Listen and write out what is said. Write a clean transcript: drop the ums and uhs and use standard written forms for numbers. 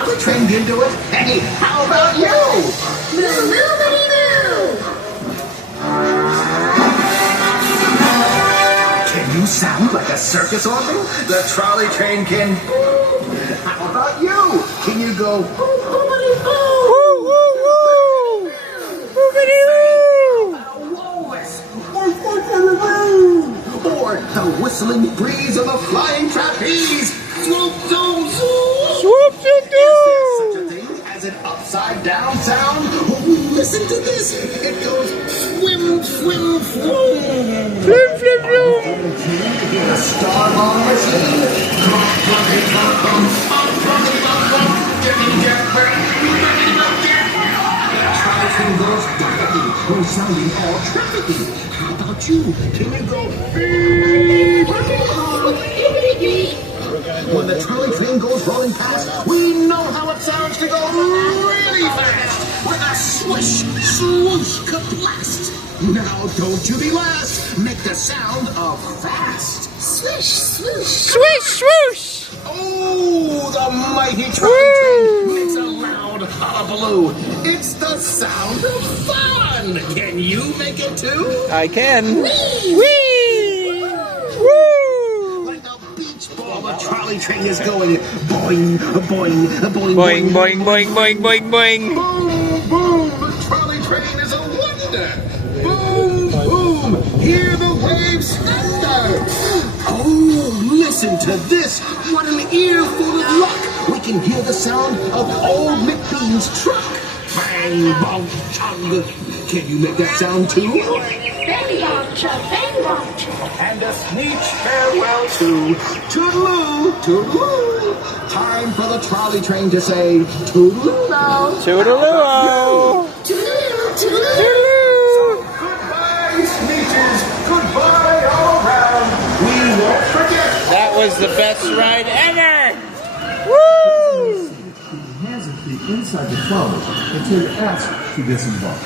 trolley train can do it. Hey, how about you? Moo, moo, moo. Can you sound like a circus organ? The trolley train can. How about you? Can you go? Or the whistling breeze of a flying trapeze. Swoop, zoom, zoom. Swoop, zoom, Is there such a thing as an upside down sound? Oh, listen to this. It goes swim, swim, swim. Flim, flim, flim. The Starball machine. The train goes diving, or sounding all trafficy. How about you? Can you go beep? When the trolley train goes rolling past, we know how it sounds to go really fast. With a swish, swoosh, kablast. Now don't you be last. Make the sound of fast. Swish, swoosh. Swish, swoosh. Oh, the mighty trolley train makes a loud hullabaloo. It's the sound of fun. Can you make it too? I can. Whee! Whee! Woo! Like a beach ball, the trolley train is going boing, boing, boing, Boing, boing, boing, boing, boing, boing. Boom, boom, the trolley train is a wonder. Boom, boom, hear the waves thunder. Oh, listen to this. What an earful of luck. We can hear the sound of old McBean's truck. Bang, bong, chung. Can you make that sound too? Bang, bong, chug, bang, bong, chug. And a sneech farewell to Toodaloo, Toodaloo. Time for the trolley train to say Toodaloo now. Toodaloo. Toodaloo, toodaloo. Toodaloo. Goodbye, sneeches. Goodbye all around. We won't forget. That was the best ride ever. Woo! Keep your hands and feet inside the trolley until you're asked to disembark.